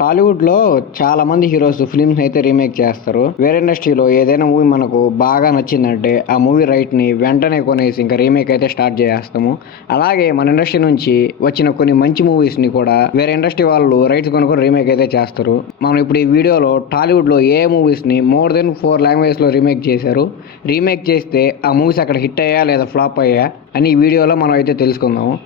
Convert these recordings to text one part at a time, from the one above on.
టాలీవుడ్‌లో చాలామంది హీరోస్ ఫిల్మ్స్‌ని అయితే రీమేక్ చేస్తారు. వేరే ఇండస్ట్రీలో ఏదైనా మూవీ మనకు బాగా నచ్చిందంటే, ఆ మూవీ రైట్‌ని వెంటనే కొనేసి ఇంకా రీమేక్ అయితే స్టార్ట్ చేసేస్తాము. అలాగే మన ఇండస్ట్రీ నుంచి వచ్చిన కొన్ని మంచి మూవీస్‌ని కూడా వేరే ఇండస్ట్రీ వాళ్ళు రైట్స్ కొనుక్కొని రీమేక్ అయితే చేస్తారు. మనం ఇప్పుడు ఈ వీడియోలో టాలీవుడ్‌లో ఏ మూవీస్‌ని మోర్ దెన్ 4 లాంగ్వేజెస్‌లో రీమేక్ చేశారు. రీమేక్ చేస్తే ఆ మూవీస్ అక్కడ హిట్ అయ్యాయా లేదా ఫ్లాప్ అయ్యాయా అని ఈ వీడియోలో మనం అయితే తెలుసుకుందాము.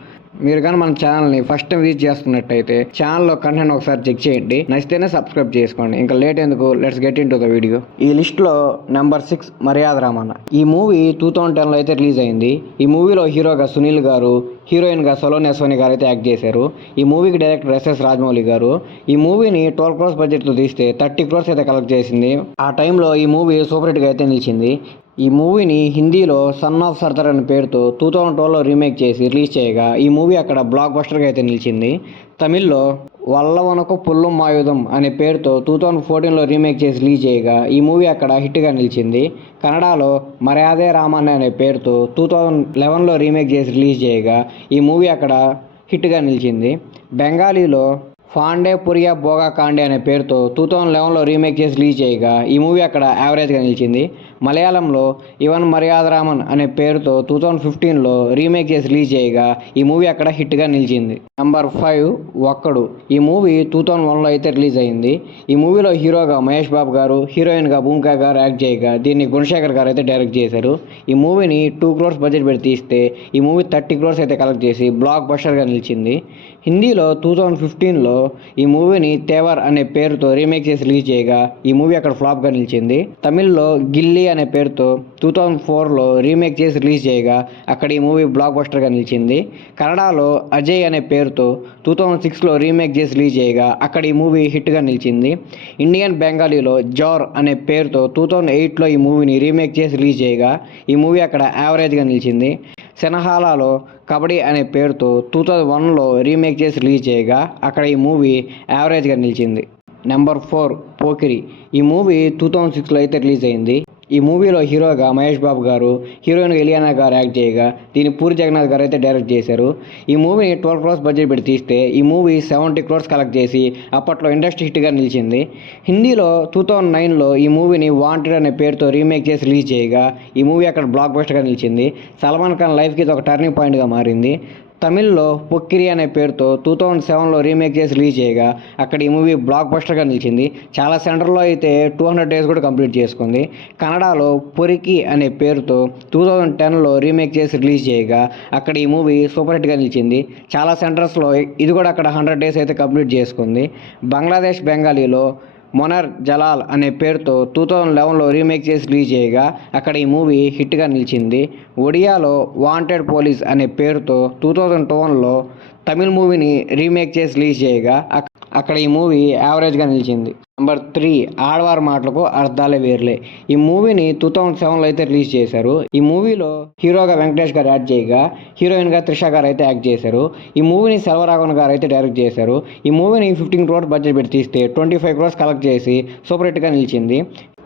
మీరు కానీ మన ఛానల్ని ఫస్ట్ టైం విజిట్ చేస్తున్నట్టయితే ఛానల్లో కంటెంట్ ఒకసారి చెక్ చేయండి. నచ్చితేనే సబ్స్క్రైబ్ చేసుకోండి. ఇంకా లేట్ ఎందుకు, let's get in to the video. ఈ లిస్ట్లో నెంబర్ 6 మర్యాద రామన్న. ఈ మూవీ 2010లో అయితే రిలీజ్ అయింది. ఈ మూవీలో హీరోగా సునీల్ గారు, హీరోయిన్గా సలోని సోని గారు అయితే యాక్ట్ చేశారు. ఈ మూవీకి డైరెక్టర్ ఎస్ఎస్ రాజమౌళి గారు. ఈ మూవీని 12 crores బడ్జెట్తో తీస్తే 30 crores అయితే కలెక్ట్ చేసింది. ఆ టైంలో ఈ మూవీ సూపర్ హిట్గా అయితే నిలిచింది. ఈ మూవీని హిందీలో సన్ ఆఫ్ సర్దార్ అనే పేరుతో 2012లో రీమేక్ చేసి రిలీజ్ చేయగా ఈ మూవీ అక్కడ బ్లాక్ బస్టర్గా అయితే నిలిచింది. తమిళ్లో వల్లవనకు పుల్లం ఆయుధం అనే పేరుతో 2014లో రీమేక్ చేసి రిలీజ్ చేయగా ఈ మూవీ అక్కడ హిట్గా నిలిచింది. కన్నడలో మర్యాదే రామన్న అనే పేరుతో 2011లో రీమేక్ చేసి రిలీజ్ చేయగా ఈ మూవీ అక్కడ హిట్గా నిలిచింది. బెంగాలీలో ఫాండే పురియా బోగా కాండే అనే పేరుతో 2011లో రీమేక్ చేసి రిలీజ్ చేయగా ఈ మూవీ అక్కడ యావరేజ్గా నిలిచింది. మలయాళంలో ఇవన్ మర్యాదరామన్ అనే పేరుతో 2015లో రీమేక్ చేసి రిలీజ్ చేయగా ఈ మూవీ అక్కడ హిట్గా నిలిచింది. నెంబర్ 5 ఒక్కడు. ఈ మూవీ 2001లో అయితే రిలీజ్ అయింది. ఈ మూవీలో హీరోగా మహేష్ బాబు గారు, హీరోయిన్గా భూమిక గారు యాక్ట్ చేయగా దీన్ని గుణశేఖర్ గారు అయితే డైరెక్ట్ చేశారు. ఈ మూవీని 2 crores బడ్జెట్ పెట్టి తీస్తే ఈ మూవీ 30 crores అయితే కలెక్ట్ చేసి బ్లాక్ బస్టర్గా నిలిచింది. హిందీలో 2015లో ఈ మూవీని తేవర్ అనే పేరుతో రీమేక్ చేసి రిలీజ్ చేయగా ఈ మూవీ అక్కడ ఫ్లాప్గా నిలిచింది. తమిళ్లో గిల్లీ అనే పేరుతో 2004లో రీమేక్ చేసి రిలీజ్ చేయగా అక్కడ ఈ మూవీ బ్లాక్ బస్టర్గా నిలిచింది. కన్నడలో అజయ్ అనే పేరుతో 2006లో రీమేక్ చేసి రిలీజ్ చేయగా అక్కడ ఈ మూవీ హిట్గా నిలిచింది. ఇండియన్ బెంగాలీలో జోర్ అనే పేరుతో 2008లో ఈ మూవీని రీమేక్ చేసి రిలీజ్ చేయగా ఈ మూవీ అక్కడ యావరేజ్గా నిలిచింది. సెనహాలాలో కబడ్డీ అనే పేరుతో 2001లో రీమేక్ చేసి రిలీజ్ చేయగా అక్కడ ఈ మూవీ యావరేజ్గా నిలిచింది. నెంబర్ 4 పోకిరి. ఈ మూవీ 2006లో అయితే రిలీజ్ అయింది. ఈ మూవీలో హీరోగా మహేష్ బాబు గారు, హీరోయిన్గా ఇలియానా గారు యాక్ట్ చేయగా దీన్ని పూరి జగన్నాథ్ గారు అయితే డైరెక్ట్ చేశారు. ఈ మూవీని 12 crores బడ్జెట్ పెట్టి తీస్తే ఈ మూవీ 70 crores కలెక్ట్ చేసి అప్పట్లో ఇండస్ట్రీ హిట్గా నిలిచింది. హిందీలో 2009లో ఈ మూవీని వాంటెడ్ అనే పేరుతో రీమేక్ చేసి రిలీజ్ చేయగా ఈ మూవీ అక్కడ బ్లాక్ బస్టర్గా నిలిచింది. సల్మాన్ ఖాన్ లైఫ్కి ఇది ఒక టర్నింగ్ పాయింట్గా మారింది. తమిళ్లో పొక్కిరి అనే పేరుతో 2007లో రీమేక్ చేసి రిలీజ్ చేయగా అక్కడ ఈ మూవీ బ్లాక్ బస్టర్గా నిలిచింది. చాలా సెంటర్లో అయితే 200 days కూడా కంప్లీట్ చేసుకుంది. కన్నడలో పొరికి అనే పేరుతో 2010లో రీమేక్ చేసి రిలీజ్ చేయగా అక్కడ ఈ మూవీ సూపర్ హిట్గా నిలిచింది. చాలా సెంటర్స్లో ఇది కూడా అక్కడ 100 days అయితే కంప్లీట్ చేసుకుంది. బంగ్లాదేశ్ బెంగాలీలో మొనర్ జలాల్ అనే పేరుతో 2011లో రీమేక్ చేసి రిలీజ్ చేయగా అక్కడ ఈ మూవీ హిట్గా నిలిచింది. ఒడియాలో వాంటెడ్ పోలీస్ అనే పేరుతో 2012లో తమిళ్ మూవీని రీమేక్ చేసి రిలీజ్ చేయగా అక్కడ ఈ మూవీ యావరేజ్గా నిలిచింది. నెంబర్ 3 ఆడవారి మాటలకు అర్థాలే వేర్లే. ఈ మూవీని 2007లో అయితే రిలీజ్ చేశారు. ఈ మూవీలో హీరోగా వెంకటేష్ గారు యాక్ట్ చేయగా హీరోయిన్గా త్రిష గారు అయితే యాక్ట్ చేశారు. ఈ మూవీని సెల్వరాఘవన్ గారు అయితే డైరెక్ట్ చేశారు. ఈ మూవీని 15 crores బడ్జెట్ పెట్టి తీస్తే 25 crores కలెక్ట్ చేసి సూపర్ హిట్గా నిలిచింది.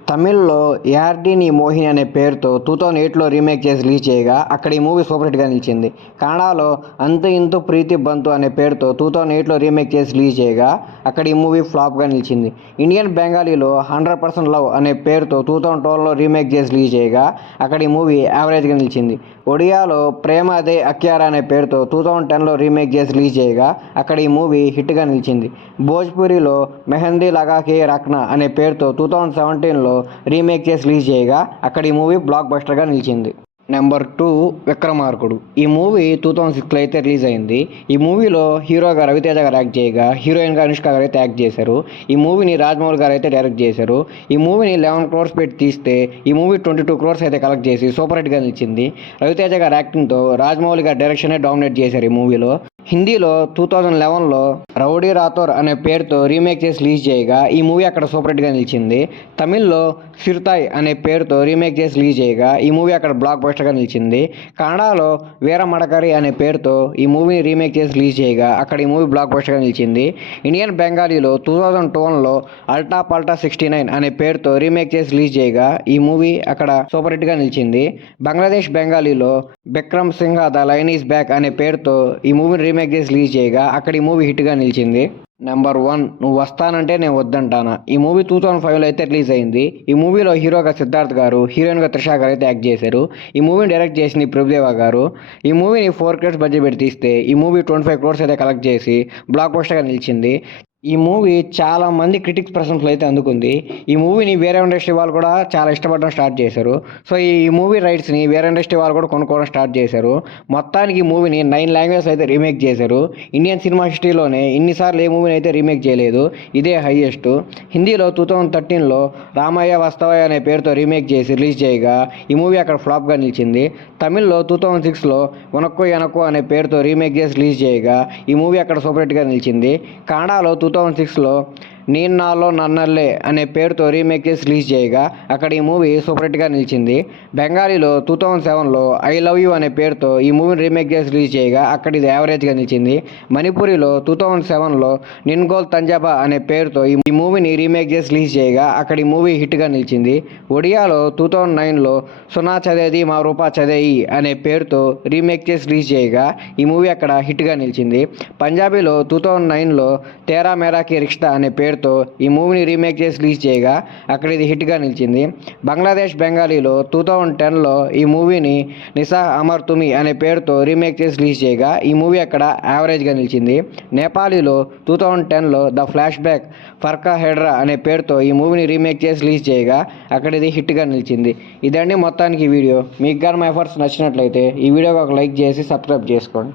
తమిళ్లో యార్డి నీ మోహిని అనే పేరుతో 2008లో రీమేక్ చేసి రిలీజ్ చేయగా అక్కడ ఈ మూవీ సూపర్ హిట్గా నిలిచింది. కన్నడలో అంత ఇంతు ప్రీతి బంతు అనే పేరుతో 2008లో రీమేక్ చేసి రిలీజ్ చేయగా అక్కడ ఈ మూవీ ఫ్లాప్గా నిలిచింది. ఇండియన్ బెంగాలీలో 100% లవ్ అనే పేరుతో 2012లో రీమేక్ చేసి రిలీజ్ చేయగా అక్కడ ఈ మూవీ యావరేజ్గా నిలిచింది. ఒడియాలో ప్రేమ దే అక్యారా అనే పేరుతో 2010లో రీమేక్ చేసి రిలీజ్ చేయగా అక్కడ ఈ మూవీ హిట్గా నిలిచింది. భోజ్పురిలో మెహందీ లగా కే రఖ్నా అనే పేరుతో 2017లో రీమేక్ చేసి రిలీజ్ చేయగా అక్కడ ఈ మూవీ బ్లాక్ బస్టర్గా నిలిచింది. నెంబర్ 2 విక్రమార్కుడు. ఈ మూవీ 2006లో అయితే రిలీజ్ అయింది. ఈ మూవీలో హీరోగా రవితేజ గారు యాక్ట్ చేయగా హీరోయిన్గా అనుష్క గారు అయితే యాక్ట్ చేశారు. ఈ మూవీని రాజమౌళి గారు అయితే డైరెక్ట్ చేశారు. ఈ మూవీని 11 crores పెట్టి తీస్తే ఈ మూవీ 22 crores అయితే కలెక్ట్ చేసి సూపర్ హిట్గా నిలిచింది. రవితేజ గారి యాక్టింగ్తో రాజమౌళి గారి డైరెక్షనే డామినేట్ చేశారు ఈ మూవీలో. హిందీలో 2011లో రౌడీ రాథోర్ అనే పేరుతో రీమేక్ చేసి రిలీజ్ చేయగా ఈ మూవీ అక్కడ సూపర్ హిట్గా నిలిచింది. తమిళ్లో సిర్తాయ్ అనే పేరుతో రీమేక్ చేసి రిలీజ్ చేయగా ఈ మూవీ అక్కడ బ్లాక్ బస్టర్గా నిలిచింది. కన్నడలో వీర మడకరి అనే పేరుతో ఈ మూవీని రీమేక్ చేసి రిలీజ్ చేయగా అక్కడ ఈ మూవీ బ్లాక్ బస్టర్గా నిలిచింది. ఇండియన్ బెంగాలీలో 2012లో అల్టా పల్టా 69 అనే పేరుతో రీమేక్ చేసి రిలీజ్ చేయగా ఈ మూవీ అక్కడ సూపర్ హిట్గా నిలిచింది. బంగ్లాదేశ్ బెంగాలీలో బిక్రమ్ సింహ ద లైన్ ఈస్ బ్యాక్ అనే పేరుతో ఈ మూవీని రీమేక్ చేసి రిలీజ్ చేయగా అక్కడ ఈ మూవీ హిట్గా నిలిచింది. నెంబర్ 1 నువ్వు వస్తానంటే నేను వద్దంటానా. ఈ మూవీ 2005లో అయితే రిలీజ్ అయింది. ఈ మూవీలో హీరోగా సిద్ధార్థ్ గారు, హీరోయిన్గా త్రిష గారు అయితే యాక్ట్ చేశారు. ఈ మూవీని డైరెక్ట్ చేసింది ప్రభుదేవా గారు. ఈ మూవీని 4 crores బడ్జెట్ పెట్టి తీస్తే ఈ మూవీ 25 crores అయితే కలెక్ట్ చేసి బ్లాక్ బస్టర్గా నిలిచింది. ఈ మూవీ చాలా మంది క్రిటిక్స్ ప్రశంసలు అయితే అందుకుంది. ఈ మూవీని వేరే ఇండస్ట్రీ వాళ్ళు కూడా చాలా ఇష్టపడడం స్టార్ట్ చేశారు. సో ఈ మూవీ రైట్స్ని వేరే ఇండస్ట్రీ వాళ్ళు కూడా కొనుక్కోవడం స్టార్ట్ చేశారు. మొత్తానికి ఈ మూవీని 9 లాంగ్వేజెస్ అయితే రీమేక్ చేశారు. ఇండియన్ సినిమా హిస్టరీలోనే ఇన్నిసార్లు ఏ మూవీని అయితే రీమేక్ చేయలేదు, ఇదే హైయెస్ట్. హిందీలో 2013లో రామయ్య వస్తవయ్య అనే పేరుతో రీమేక్ చేసి రిలీజ్ చేయగా ఈ మూవీ అక్కడ ఫ్లాప్గా నిలిచింది. తమిళ్లో 2006లో ఉనక్కో ఎనక్కో అనే పేరుతో రీమేక్ చేసి రిలీజ్ చేయగా ఈ మూవీ అక్కడ సూపర్ హిట్గా నిలిచింది. కన్నడలో 2006లో నీన్నాలో నన్నల్లే అనే పేరుతో రీమేక్ చేసి రిలీజ్ చేయగా అక్కడ ఈ మూవీ సూపర్ హిట్గా నిలిచింది. బెంగాలీలో 2007లో ఐ లవ్ యూ అనే పేరుతో ఈ మూవీని రీమేక్ చేసి రిలీజ్ చేయగా అక్కడ ఇది యావరేజ్గా నిలిచింది. మణిపురిలో 2007లో నిన్గోల్ తంజాబా అనే పేరుతో ఈ మూవీని రీమేక్ చేసి రిలీజ్ చేయగా అక్కడ ఈ మూవీ హిట్గా నిలిచింది. ఒడియాలో 2009లో సునా చదేది మా రూపా చదేయి అనే పేరుతో రీమేక్ చేసి రిలీజ్ చేయగా ఈ మూవీ అక్కడ హిట్గా నిలిచింది. పంజాబీలో 2009లో తేరా మేరాకి రిష్తా అనే పేరుతో ఈ మూవీని రీమేక్ చేసి రిలీజ్ చేయగా అక్కడ ఇది హిట్గా నిలిచింది. బంగ్లాదేశ్ బెంగాలీలో 2010లో ఈ మూవీని నిసా అమర్ తుమి అనే పేరుతో రీమేక్ చేసి రిలీజ్ చేయగా ఈ మూవీ అక్కడ యావరేజ్గా నిలిచింది. నేపాలీలో 2010లో ద ఫ్లాష్ బ్యాక్ ఫర్కా హెడ్రా అనే పేరుతో ఈ మూవీని రీమేక్ చేసి రిలీజ్ చేయగా అక్కడ ఇది హిట్గా నిలిచింది. ఇదండి మొత్తానికి ఈ వీడియో. మీకు కానీ మా ఎఫర్ట్స్ నచ్చినట్లయితే ఈ వీడియోకి ఒక లైక్ చేసి సబ్స్క్రైబ్ చేసుకోండి.